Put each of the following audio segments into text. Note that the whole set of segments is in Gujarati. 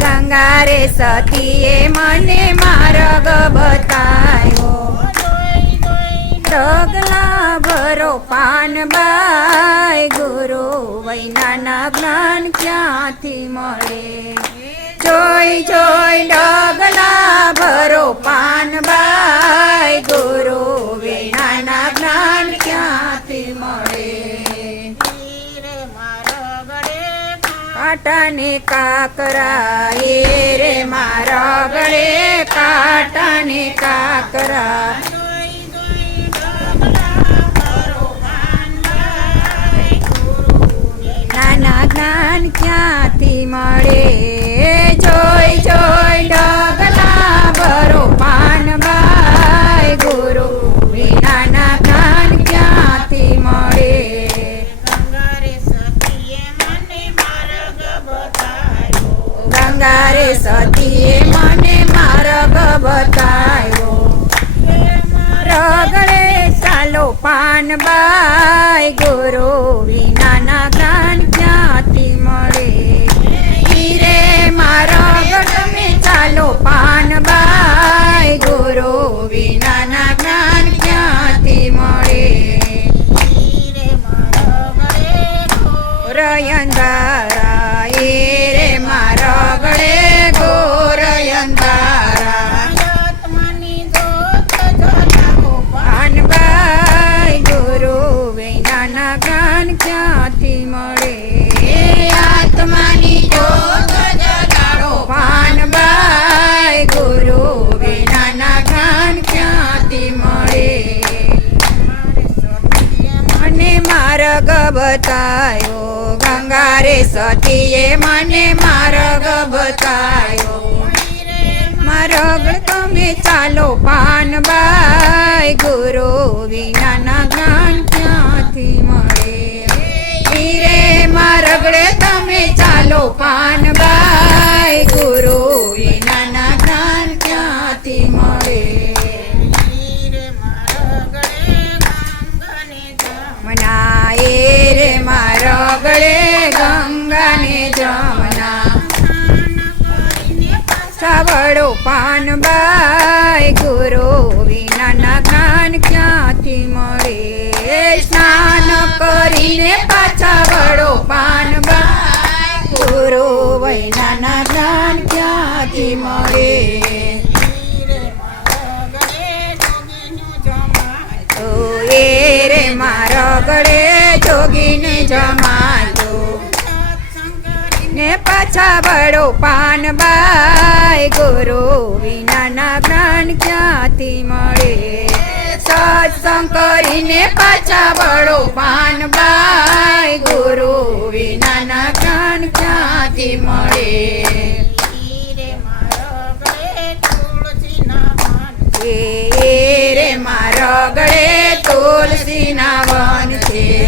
ગંગા રે સતીએ મને માર્ગ બતાયો ડગલા ભરો પાનબાઈ ગુરુ વૈનાના જ્ઞાન ક્યાંથી મળે? જોઈ જોઈ. કાટાને કાકરા એ રે મારા ગળે કાટાને કાકરા. નાના જ્ઞાન ક્યાંથી મળે? બતાવ્યો. ગંગા રે સતીએ મને માર્ગ બતાવ્યો રગડે ચાલો પાનબાઈ ગુરુ માર્ગ બતાયો. ગંગા રે સતીએ મને માર્ગ બતાયો. માર્ગ તમે ચાલો પાન બાય ગુરુ વિનાના જ્ઞાન ક્યાંથી મળે. હીરે મારગડે તમે ચાલો પાનબાઈ સાવડો પાનબાઈ ગુરુ વિનાના જ્ઞાન ક્યાંથી મળે? સ્નાન કરીને પાછા વડો પાનબાઈ ગુરુ વિનાના જ્ઞાન ક્યાંથી મળે? એ રે મારા ગળે જોગીને જમાજો ને પાન બાય ગુરુ વિનાના જ્ઞાન ક્યાંથી મળે? સત્સંગ કરીને પાછા વડો પાનબાઈ ગુરુ વિનાના જ્ઞાન ક્યાંથી મળે? રે મારો ગળે તુલસીના વન છે.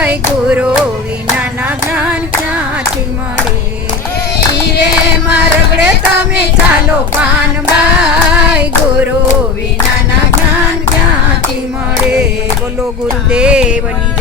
ગુરુ વિનાના જ્ઞાન ક્યાંથી મળે? હીરે મારગડે તમે ચાલો પાન પાનબાઈ ગુરુ વિનાના જ્ઞાન ક્યાંથી મળે? બોલો ગુરુદેવની